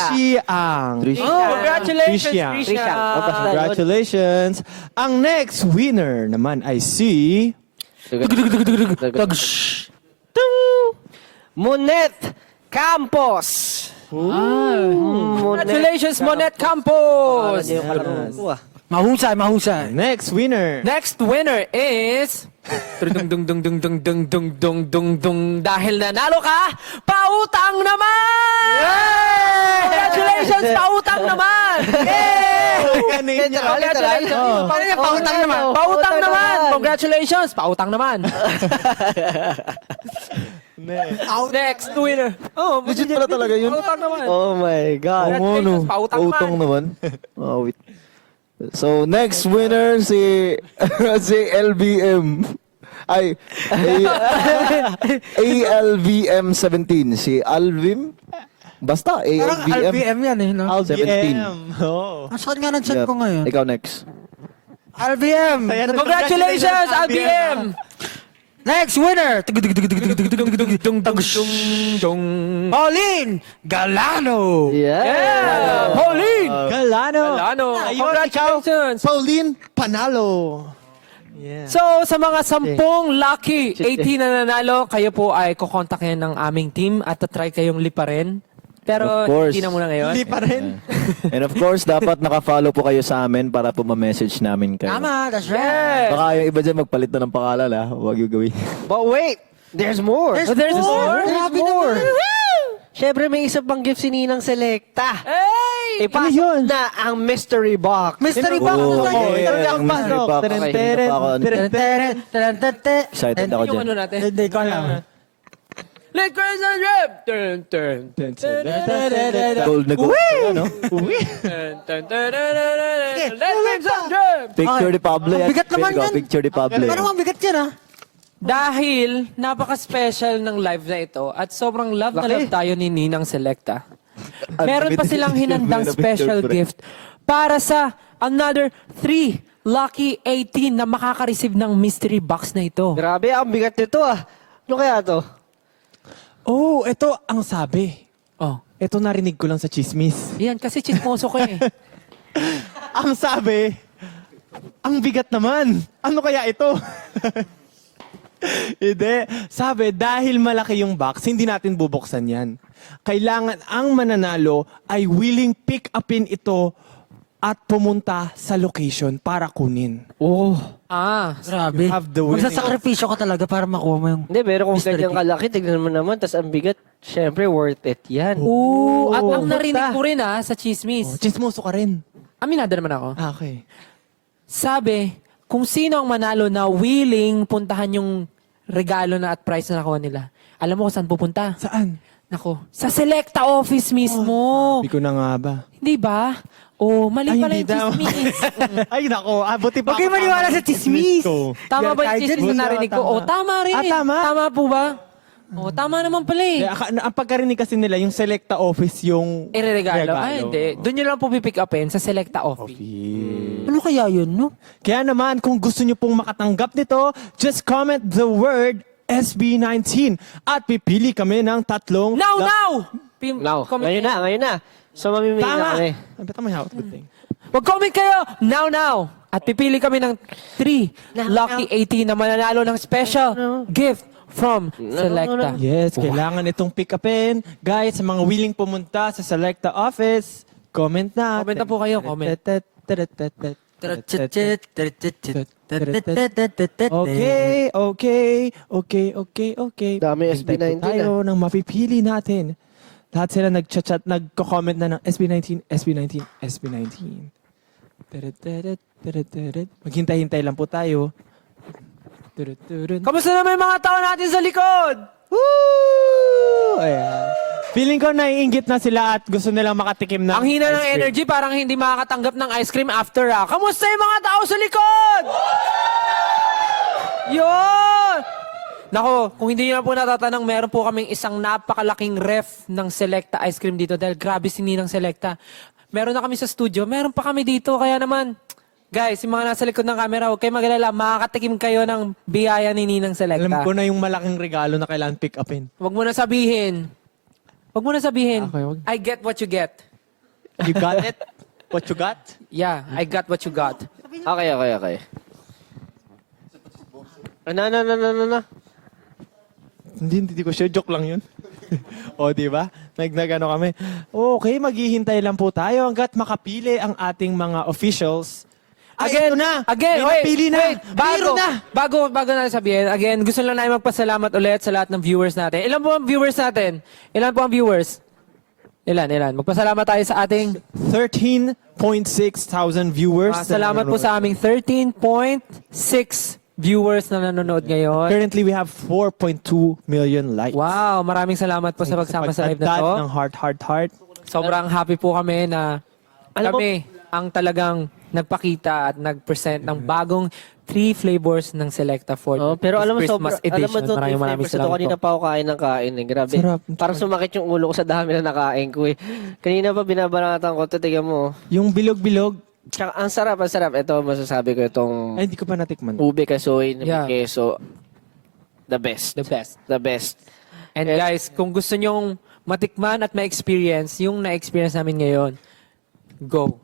ang. Congratulations, Trisha. Trisha. Congratulations. Ang next winner naman ay si... Monet Campos. Congratulations, Monet Campos! Mahusay, mahusay. Next winner. Next winner is... Dahil nanalo ka, pautang naman! Congratulations, pautang naman! Congratulations! Paano niya pautang naman? Pautang naman! Congratulations, pautang naman! Next winner. Oh, Legit pala talaga yun. pautang naman. Oh my God. Congratulations, pautang naman. Oh, wait. So, next winner si si LBM. Ay, ALVM 17. Si Alvim? Basta, Parang ALVM. RPM yan eh, no? 17. Oh. Ang sakit nga ng chat Yep. ko ngayon. Ikaw next. RPM! Congratulations, RBM! Next winner! Pauline Galano! Yeah! Pauline! Galano. Galano! Ayun, Congratulations! Pauline Panalo. Yeah. So, sa mga 10 lucky 18 na nanalo, kayo po ay kukontakin ng aming team at try kayong liparin. Pero Of course. hindi na muna ngayon. Hindi pa rin. And of course, dapat naka-follow po kayo sa amin para po ma-message namin kayo. Tama, that's right. Baka yung iba dyan magpalit na ng pangalan, ha? Huwag yung gawin. But wait, there's more. There's more? Grabe naman. Siyempre, may isa pang gift si Ninang Selecta. Hey! Ipasok yun? na ang mystery box. Mystery box. Okay, Mystery ang box. mystery box. Teren, teren, teren. Excited ako Yung dyan. ano natin? Hindi ko alam. Let's go sa drip! Turn, turn. Gold na gold. Ano? Turn, turn, turn, turn. Let's go sa drip! Picture ni Pablo yan. Bigat naman There you go, yan. Picture ni Pablo. Ano ang bigat yan, ha? Dahil napaka-special ng live na ito at sobrang love na love tayo ni Ninang Selecta. Meron pa silang hinandang special gift para sa another 3 lucky 18 na makaka-receive ng mystery box na ito. Grabe, ang bigat nito ah. Ano kaya to? Oh, ito ang sabi. Oh, Ito narinig ko lang sa chismis. yan kasi chismoso ko eh. Ang sabi, ang bigat naman. Ano kaya ito? Hindi. Sabi, dahil malaki yung box, hindi natin bubuksan yan. Kailangan ang mananalo ay willing pick upin ito at pumunta sa location para kunin. Oh. Ah, Grabe. Have the winning. Magsasakripisyo ka talaga para makuha mo yung... Hindi, pero kung Mystery ganyan kalaki, tignan mo naman, tas ang bigat, syempre worth it yan. oo. At ang pupunta. narinig ko rin sa Oh, chismis. chismoso ka rin. Aminado naman ako. Ah, okay. Sabi, kung sino ang manalo na willing puntahan yung regalo na at prize na nakuha nila, alam mo kung saan pupunta? Saan? Nako, sa Selecta office mismo. Hindi ko na nga ba. Hindi ba? Oh, mali pala hindi yung daw. chismis. Ay, nako. Buti pa Huwag kayo ako maniwala tama sa chismis. ko. Tama ba yung Kahit chismis dyan, na narinig ko? tama. Oh, tama rin. Ah, tama? Tama po ba? Oh, tama naman pala eh. Ang pagkarinig kasi nila, yung Selecta office yung... Ireregalo? regalo. Ay, hindi. Doon nyo lang po pipick upin sa Selecta office. Ano kaya yun, no? Kaya naman, kung gusto nyo pong makatanggap nito, just comment the word SB19 at pipili kami ng tatlong... Now! Now, Comment- ngayon na. So, mamimili na Tama! kami. Ay, ba't may hawak? Good thing. Mag-comment kayo! Now! At pipili kami ng 3 lucky 18 na mananalo ng special gift from Selecta. Yes, kailangan itong pick upin. Guys, sa mga willing pumunta sa Selecta office, comment na. Comment na po kayo, comment. Okay. Dami Hintay po SB19 tayo ng mapipili natin. Lahat sila nag-chat, nagko-comment na ng SB19. Maghintay-hintay lang po tayo. Kamusta naman yung mga tao natin sa likod? Woo! Ayan. Feeling ko naiinggit na sila at gusto nilang makatikim ng Ang hina ng ice cream. energy, parang hindi makakatanggap ng ice cream after Kamusta yung mga tao sa likod? Yun! Nako, kung hindi nyo na po natatanong, meron po kaming isang napakalaking ref ng Selecta ice cream dito dahil grabe si Ninang Selecta. Meron na kami sa studio, meron pa kami dito. Kaya naman, guys, yung mga nasa likod ng camera, huwag kayo mag-alala, makakatikim kayo ng biyaya ni Ninang Selecta. Alam ko na yung malaking regalo na kailangan pick upin. Huwag mo na sabihin. Huwag mo na sabihin. Okay, wag. I get what you get. You got it? What you got? Yeah, I got what you got. Okay. Ano? Hindi ko sure. Joke lang yun. O, di ba? Nagano kami. Okay, maghihintay lang po tayo hanggat makapili ang ating mga officials. Ito na! Again, May napili na! wait, Meron na! Bago natin sabihin, again, gusto lang namin magpasalamat ulit sa lahat ng viewers natin. Ilan po ang viewers natin? Ilan po ang viewers? Ilan? Magpasalamat tayo sa ating... 13.6 thousand viewers. salamat po sa aming 13.6 viewers na nanonood ngayon. Currently, we have 4.2 million likes. Wow, maraming salamat po sa pagsama sa live na to. Pagdadad ng heart. Sobrang happy po kami na Alam mo- kami ang talagang nagpakita at nag-present ng bagong 3 flavors ng Selecta for Pero alam mo, Christmas edition. Maraming salamat kanina po. pa ako kain ng kain eh. Grabe. Sarap. Parang sumakit yung ulo ko sa dami na nakain ko eh. Kanina pa binabanatan ko, titigyan mo. Yung bilog-bilog, Tsaka, ang sarap. Ito, masasabi ko itong ay, hindi ko pa natikman. ube kasoy na Yeah. may keso. The best. The best. The best. And guys, kung gusto nyong matikman at ma-experience yung na-experience namin ngayon, go.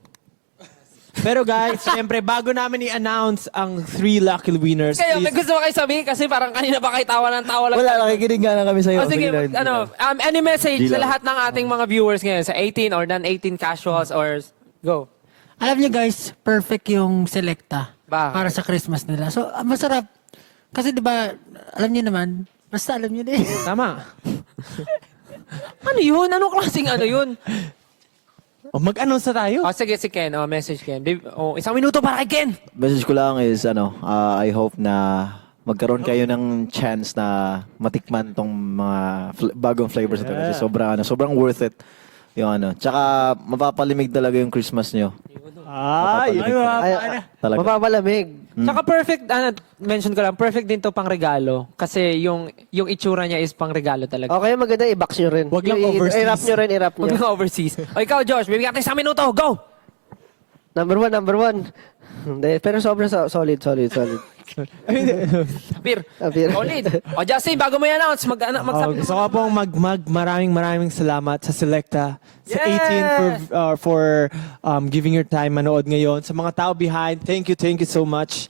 Pero guys, syempre, bago namin i-announce ang 3 lucky winners, Kayo, may please, gusto mo kayo sabihin kasi parang kanina pa kayo tawa ng tawa lang. Wala, nakikinig nga na kami sa'yo. O sige, any message Di sa lang. lahat ng ating mga viewers ngayon, sa 18 or non-18 casuals or go. Alam niyo guys, perfect yung Selecta Bakit? para sa Christmas nila. So, masarap. Kasi 'di ba, alam niyo naman, basta alam niyo din. tama. Ano yun? Anong klaseng ano yun? O, mag-announce na tayo. O sige, si Ken. O, message Ken. Isang minuto para kay Ken. Message ko lang is, I hope na magkaroon kayo ng chance na matikman tong mga bagong flavors na to. Kasi sobrang worth it. Yung Tsaka mapapalimig talaga yung Christmas nyo. Ay, Talaga. Mapapalamig. Tsaka perfect, mention ko lang, perfect din to pang regalo. Kasi yung itsura niya is pang regalo talaga. Okay, maganda i-box nyo rin. Wag lang overseas. I-wrap nyo rin, i-wrap Huwag nyo. lang overseas. O ikaw, Josh, bibigyan natin isang minuto. Go! Number one. Hindi, pero sobrang solid. Beer. Beer. Solid. O Justin, bago mo i-announce, magsabi. gusto ko pong maraming salamat sa Selecta, sa Yeah! 18 for giving your time manood ngayon. Sa mga tao behind, thank you so much.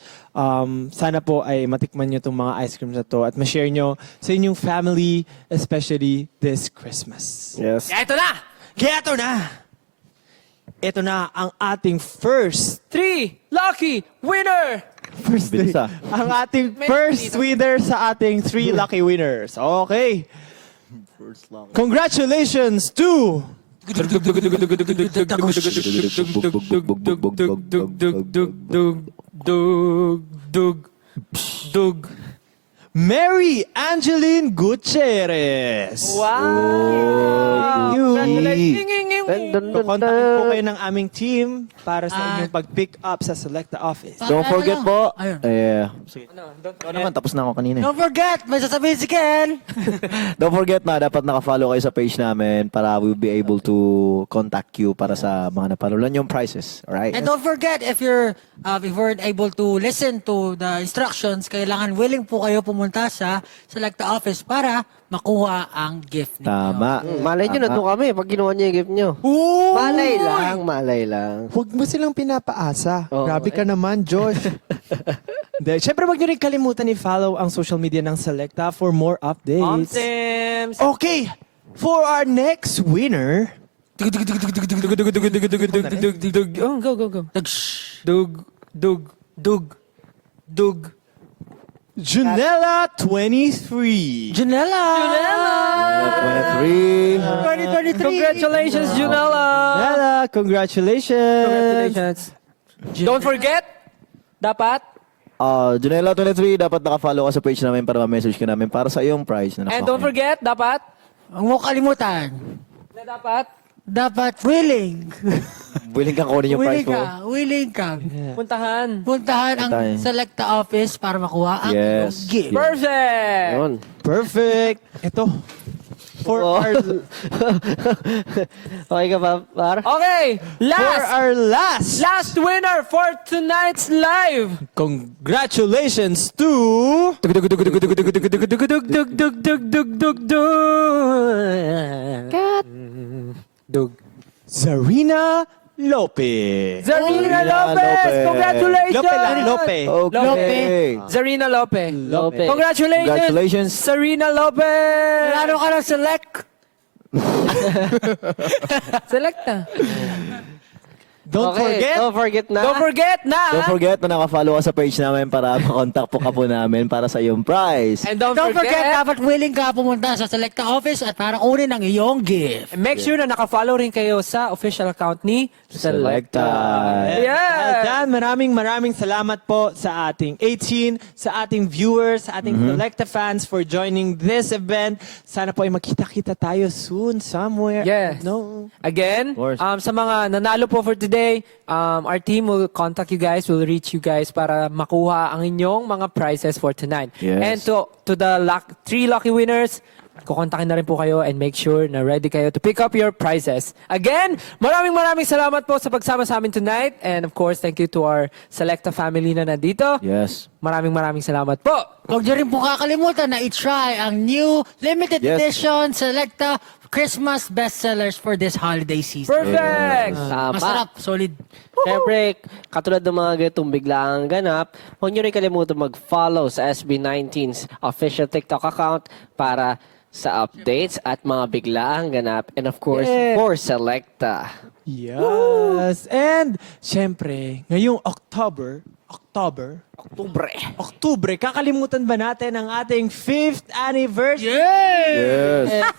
Sana po ay matikman nyo itong mga ice cream na to at ma-share nyo sa inyong family, especially this Christmas. Yes. Ito na! Kaya ito na ang ating first 3 lucky winner! Bilis ang ating first winner sa ating 3 lucky winners. Okay. Congratulations to Mary Angeline Gutierrez. Wow! Kontakin po kayo ng aming team para sa inyong pag-pick up sa Selecta office. Don't forget po. Ayun. Sige. Ikaw naman, tapos na ako kanina. Don't forget, may sasabihin si Ken. Don't forget na dapat naka-follow kayo sa page namin para we'll be able to contact you para sa mga napanulan yung prizes. Alright? And don't forget, if you weren't able to listen to the instructions, kailangan willing po kayo pumunta sa Selecta office para makuha ang gift ninyo. Tama. Malay nyo, nandun kami pag ginawa nyo yung gift nyo. Malay lang. Huwag mo silang pinapaasa. Oo. Grabe ka naman, Josh. Siyempre, wag nyo rin kalimutan i-follow ang social media ng Selecta for more updates. Sims! Okay, for our next winner, Oh, go. Dug. Junella 23. Janela! 23. 2023! Congratulations, Junella! Junella, congratulations. Congratulations. Don't forget, dapat, Junela 23, dapat naka-follow ka sa page namin para ma-message ka namin para sa iyong prize na and nakuha don't ko. forget, dapat, Huwag mo kalimutan. na dapat, dapat willing. Willing kang kunin yung prize mo. Willing ka. Puntahan. Puntahan ang Puntahan. Selecta office para makuha ang Yes. iyong gift. Perfect! Yun. Perfect. Ito. For Oo. our Okay ka ba, Par? Okay, for our last winner for tonight's live. congratulations to Dug. Zarina Lopez. Zarina Lopez! Lopez. Congratulations! Lope lang, Lope. Okay. Zarina Lopez. Lope. Congratulations! Congratulations. Zarina Lopez! Lalo ka ng select. Select na. Don't forget, Don't forget na. Don't forget na! Don't forget na nakafollow ka sa page namin para makontak po ka po namin para sa iyong prize. And don't Don't forget, forget, dapat willing ka pumunta sa Selecta office at para kunin ang iyong gift. make sure na nakafollow rin kayo sa official account ni Selecta. Yeah! Dahil dyan, maraming salamat po sa ating 18, sa ating viewers, sa ating Selecta fans for joining this event. Sana po ay makita-kita tayo soon somewhere. Yes. No. Again, course. sa mga nanalo po for today, our team will contact you guys, will reach you guys para makuha ang inyong mga prizes for tonight. Yes. And to the 3 lucky winners, kukontakin na rin po kayo and make sure na ready kayo to pick up your prizes. Again, maraming salamat po sa pagsama sa amin tonight. And of course, thank you to our Selecta family na nandito. Yes. Maraming salamat po. Huwag niyo rin po kakalimutan na i-try ang new limited Yes. edition Selecta Christmas bestsellers for this holiday season. Perfect! Tama. Masarap, solid. Siyempre, katulad ng mga ganitong biglaang ganap, huwag nyo rin kalimutan mag-follow sa SB19's official TikTok account para sa updates at mga biglaang ganap. And of course, for Selecta. Yes. And, syempre, ngayong October, kakalimutan ba natin ang ating 5th anniversary? Yes.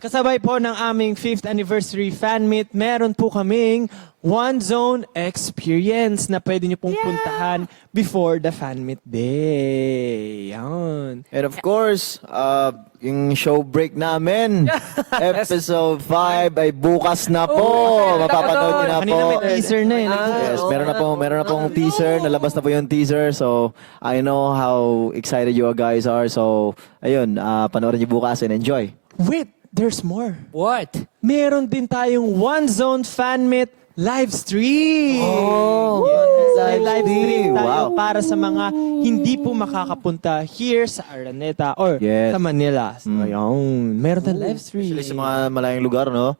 Kasabay po ng aming 5th anniversary fan meet, meron po kaming One Zone experience na pwede nyo pong puntahan before the fan meet day. Yan. And of course, yung show break namin, episode 5 ay bukas na po. Mapapanood nyo na po. Kanina may teaser na eh. Yes, meron na pong teaser, nalabas na po yung teaser. So, I know how excited you guys are. So, ayun, panoorin nyo bukas and enjoy. Wait, there's more. What? Meron din tayong One Zone fan meet live stream. May live stream tayo Wow. para sa mga hindi po makakapunta here sa Araneta or Yes. sa Manila. So, ayun. Meron tayong live stream. Especially sa mga malayong lugar, no?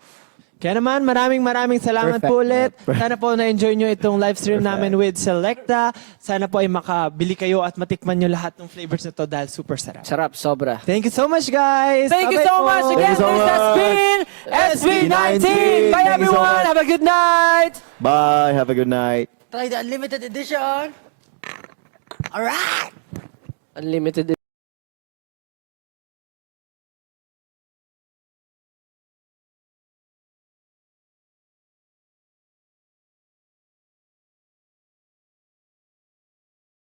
Kaya naman, maraming salamat po ulit. Sana po na-enjoy nyo itong live stream namin with Selecta. Sana po ay makabili kayo at matikman nyo lahat ng flavors na to dahil super sarap. Sarap, sobra. Thank you so much, guys! Thank you Bye-bye so po. much again. Thank you so This has much. been SB19. Bye Thank you so everyone. much. Have a good night. Bye. Have a good night. Try the unlimited edition. Alright! Unlimited